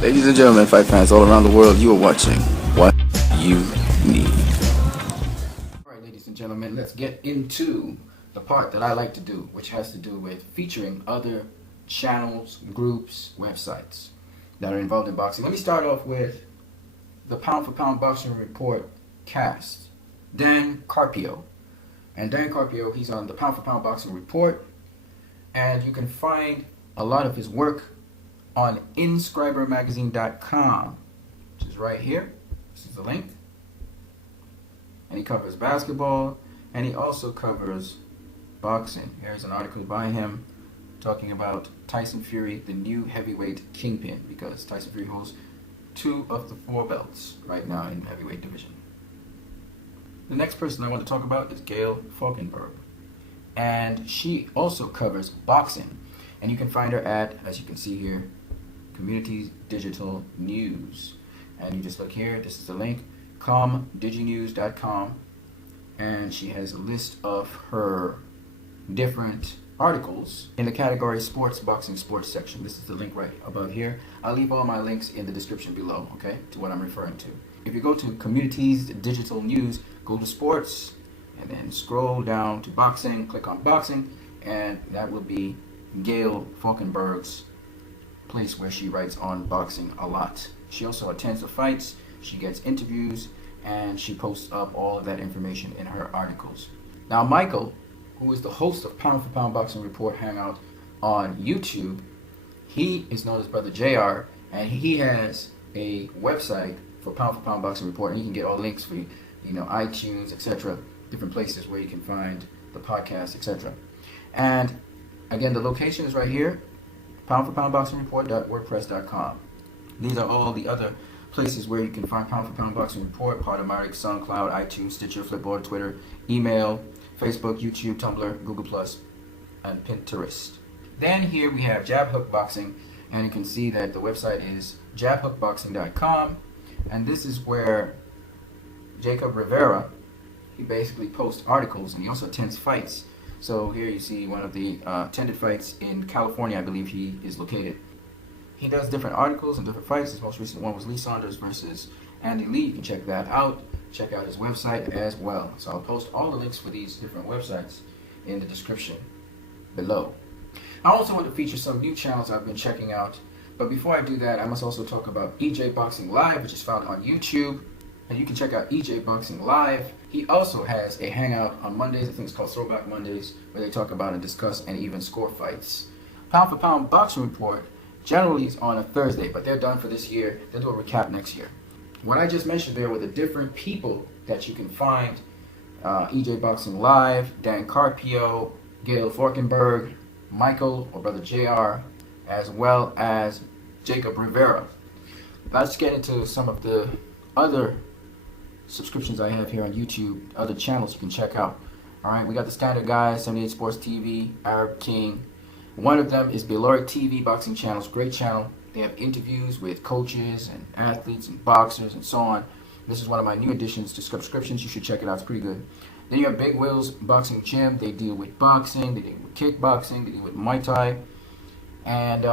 Ladies and gentlemen, fight fans all around the world, you are watching What You Need. Alright, ladies and gentlemen, let's get into the part that I like to do, which has to do with featuring other channels, groups, websites that are involved in boxing. Let me start off with the Pound for Pound Boxing Report cast, Dan Carpio. And Dan Carpio, he's on the Pound for Pound Boxing Report, and you can find a lot of his work on inscribermagazine.com, which is right here. This is the link. And he covers basketball, and he also covers boxing. Here's an article by him talking about Tyson Fury, the new heavyweight kingpin, because Tyson Fury holds 2 of the 4 belts right now in the heavyweight division. The next person I want to talk about is Gayle Falkenthal, and she also covers boxing, and you can find her at, as you can see here, Communities Digital News. And you just look here, this is the link, comdiginews.com, and she has a list of her different articles in the category sports, boxing, sports section. This is the link right above here. I'll leave all my links in the description below, okay, to what I'm referring to. If you go to Communities Digital News, go to sports, and then scroll down to boxing, click on boxing, and that will be Gayle Falkenthal place where she writes on boxing a lot. She also attends the fights, she gets interviews, and she posts up all of that information in her articles. Now Michael, who is the host of Pound for Pound Boxing Report Hangout on YouTube, he is known as Brother JR, and he has a website for Pound for Pound Boxing Report, and you can get all links for iTunes, etc., different places where you can find the podcast, etc. And again, the location is right here, poundforpoundboxingreport.wordpress.com. These are all the other places where you can find Pound for Pound Boxing Report: Podomatic, SoundCloud, iTunes, Stitcher, Flipboard, Twitter, email, Facebook, YouTube, Tumblr, Google+, and Pinterest. Then here we have Jab Hook Boxing, and you can see that the website is jabhookboxing.com, and this is where Jacob Rivera, he basically posts articles, and he also attends fights. So here you see one of the attended fights in California, I believe he is located. He does different articles and different fights. His most recent one was Lee Saunders versus Andy Lee. You can check that out. Check out his website as well. So I'll post all the links for these different websites in the description below. I also want to feature some new channels I've been checking out. But before I do that, I must also talk about EJ Boxing Live, which is found on YouTube. And you can check out EJ Boxing Live. He also has a hangout on Mondays, I think it's called Throwback Mondays, where they talk about and discuss and even score fights. Pound for Pound Boxing Report generally is on a Thursday, but they're done for this year. They'll do a recap next year. What I just mentioned there were the different people that you can find. EJ Boxing Live, Dan Carpio, Gayle Falkenthal, Michael or Brother JR, as well as Jacob Rivera. Let's get into some of the other subscriptions I have here on YouTube, other channels you can check out. Alright, we got the standard guys, 78 Sports TV, Arab King. One of them is Belloric TV Boxing Channels, great channel. They have interviews with coaches and athletes and boxers and so on. This is one of my new additions to subscriptions. You should check it out, it's pretty good. Then you have Big Will's Boxing Gym. They deal with boxing, they deal with kickboxing, they deal with Muay Thai. And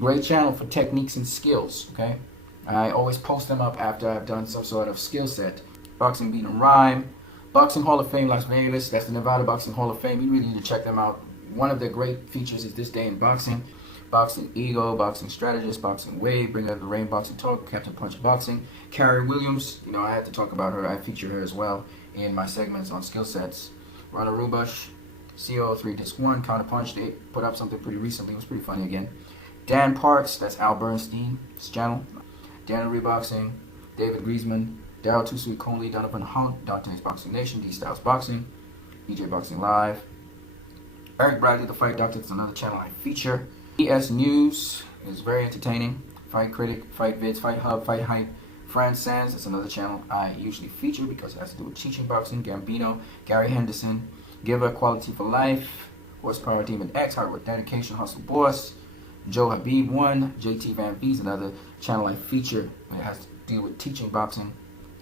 great channel for techniques and skills, okay? I always post them up after I've done some sort of skill set. Boxing Beat and Rhyme, Boxing Hall of Fame Las Vegas, that's the Nevada Boxing Hall of Fame. You really need to check them out. One of their great features is This Day in Boxing, Boxing Ego, Boxing Strategist, Boxing Wave, Bring Out the Rain, Boxing Talk, Captain Punch Boxing. Cary Williams, I had to talk about her. I feature her as well in my segments on skill sets. Rana Rubush, CO3 Disc 1, Counter Punch, they put up something pretty recently. It was pretty funny again. Dan Parks, that's Al Bernstein's channel. Daniel Reboxing, David Griezmann, Daryl Too Sweet Conley, Donovan Hunt, Dante's Boxing Nation, D Styles Boxing, EJ Boxing Live. Eric Bradley, The Fight Doctor, is another channel I feature. ES News is very entertaining. Fight Critic, Fight Vids, Fight Hub, Fight Hype. Fran Sands, that's another channel I usually feature because it has to do with teaching boxing. Gambino, Gary Henderson, Giver, Quality for Life, Horsepower Demon X, Hard Work Dedication, Hustle Boss, Joe Habib 1, JTVanV is another channel I feature. It has to deal with teaching boxing.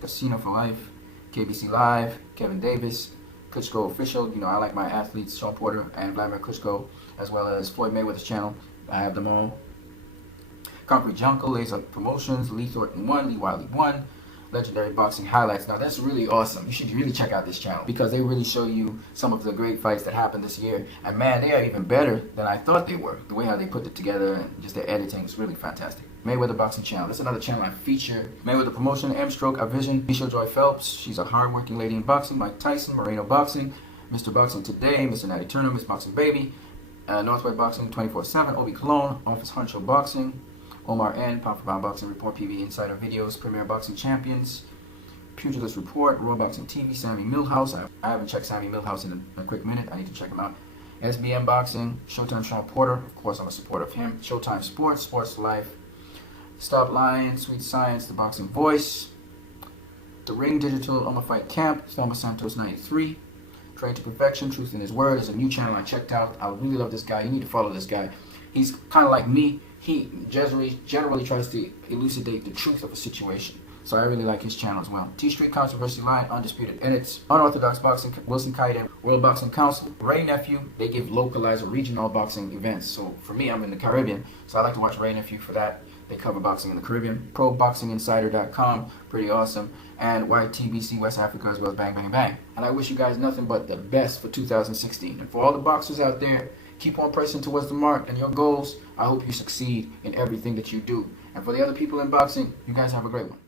Casino for Life, KBC Live, Kevin Davis, Klitschko Official. I like my athletes, Sean Porter and Vladimir Klitschko, as well as Floyd Mayweather's channel. I have them all. Concrete Jungle, Laser Promotions, Lee Thornton 1, Lee Wiley 1, Legendary Boxing Highlights. Now that's really awesome. You should really check out this channel because they really show you some of the great fights that happened this year. And man, they are even better than I thought they were. The way how they put it together and just their editing is really fantastic. Mayweather Boxing Channel. That's another channel I feature. Mayweather Promotion, M-Stroke, A Vision, Misha Joy Phelps. She's a hardworking lady in boxing. Mike Tyson, Moreno Boxing, Mr. Boxing Today, Mr. Natty Turner, Miss Boxing Baby, Northwest Boxing 24/7, Obi Cologne, Office Huncho Boxing, Omar N, Pound for Pound Boxing Report, PB Insider Videos, Premier Boxing Champions, Pugilist Report, Raw Boxing TV, Sammy Millhouse. I haven't checked Sammy Millhouse in a quick minute. I need to check him out. SBM Boxing, Showtime Sean Porter. Of course, I'm a supporter of him. Showtime Sports, Sports Life, Stop Lying, Sweet Science, The Boxing Voice, The Ring Digital, On My Fight Camp, Thelma Santos 93, Train to Perfection, Truth in His Word is a new channel I checked out. I really love this guy. You need to follow this guy. He's kind of like me. He generally tries to elucidate the truth of a situation. So I really like his channel as well. T Street Controversy Line, Undisputed Edits, Unorthodox Boxing, Wilson Kaiden, World Boxing Council, Ray Nephew. They give localized or regional boxing events. So for me, I'm in the Caribbean, so I like to watch Ray Nephew for that. They cover boxing in the Caribbean. ProBoxingInsider.com, pretty awesome. And YTBC West Africa as well as Bang Bang Bang. And I wish you guys nothing but the best for 2016. And for all the boxers out there, keep on pressing towards the mark and your goals. I hope you succeed in everything that you do. And for the other people in boxing, you guys have a great one.